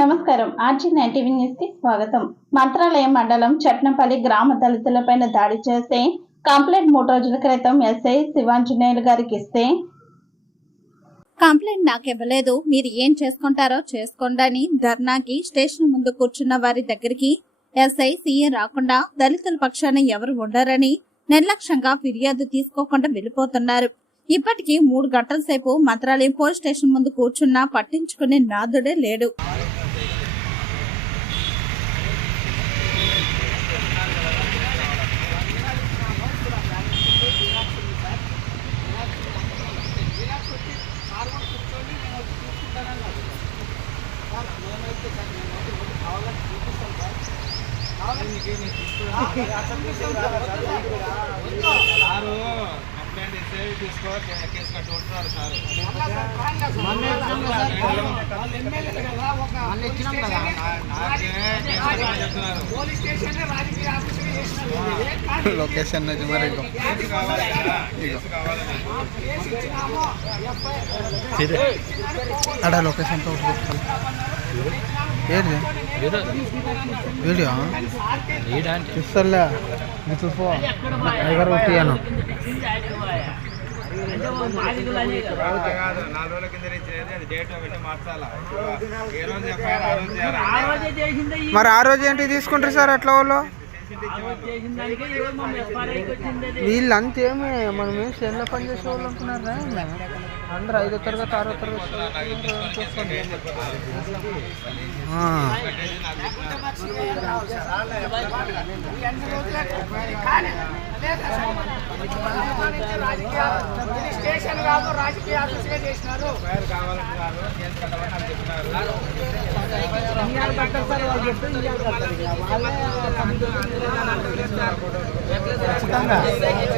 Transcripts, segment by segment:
నమస్కారం. RG nine TV న్యూస్కి స్వాగతం. మంత్రాలయం మండలం చట్నపల్లి గ్రామ దళితులపైన దాడి చేస్తే కంప్లైంట్ మూడు రోజుల క్రితం ఎస్ఐ శివాంజనేయులు గారికి ఇస్తే. కంప్లైంట్ నాకు ఇవ్వలేదు మీరు ఏం చేసుకుంటారో చేసుకోండి అని ధర్నాకి స్టేషన్ ముందు కూర్చున్న వారి దగ్గరికి ఎస్ఐ సీఎం రాకుండా దళితుల పక్షాన ఎవరు ఉండరని నిర్లక్ష్యంగా ఫిర్యాదు తీసుకోకుండా వెళ్ళిపోతున్నారు. ఇప్పటికీ మూడు గంటల సేపు మంత్రాలయం పోలీస్ స్టేషన్ ముందు కూర్చున్నా పట్టించుకునే నాదుడే లేడు. సారు కంప్లైంట్ ఇస్తే తీసుకో కేసు కట్టి ఉంటున్నాడు సారు లొకేషన్ నుంచి మరి ఇగో. అడా లొకేషన్తో ఏది? వీడియో? చూస్తలే. ఇట్లు పో దగ్గర కొట్టియాను కాదు మరి ఆ రోజు ఏంటి తీసుకుంటారు సార్ అట్లా వాళ్ళు? వీళ్ళు మనం ఏం చేనులో పనిచేసే వాళ్ళు అనుకున్నారా? అందరూ ఐదో తరగతి ఆరో తరగతి. స్టేషన్ కాదు రాజకీయ ఆఫీసుగా చేసినారు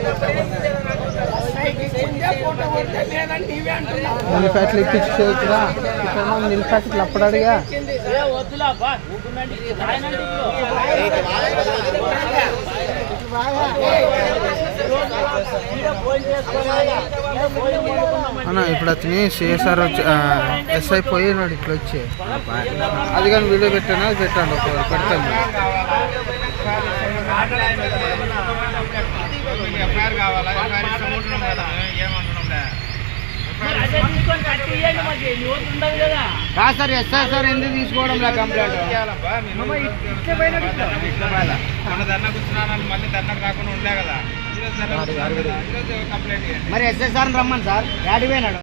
ఎఫ్ఐఆర్ ప్యాకెట్లు ఇప్పించి చేయొచ్చురా ఇక్కడ నిల్ ఇట్లా అప్పుడు అడిగా అన్న ఇప్పుడు అతని సిఎస్ఆర్ వచ్చి ఎస్ఐ పోయినాడు ఇట్లా వచ్చి. అది కానీ వీడియో పెట్టాను? అది పెట్టాను ఒక పెడతాను ఎఫ్ఐఆర్ కావాలా కాదు. సార్ ఎస్ఐ సార్ ఎందుకు తీసుకోవడం లే కంప్లైంట్? మరి ఎస్ఐ సార్ రమ్మని సార్. యాడిపోయినాడు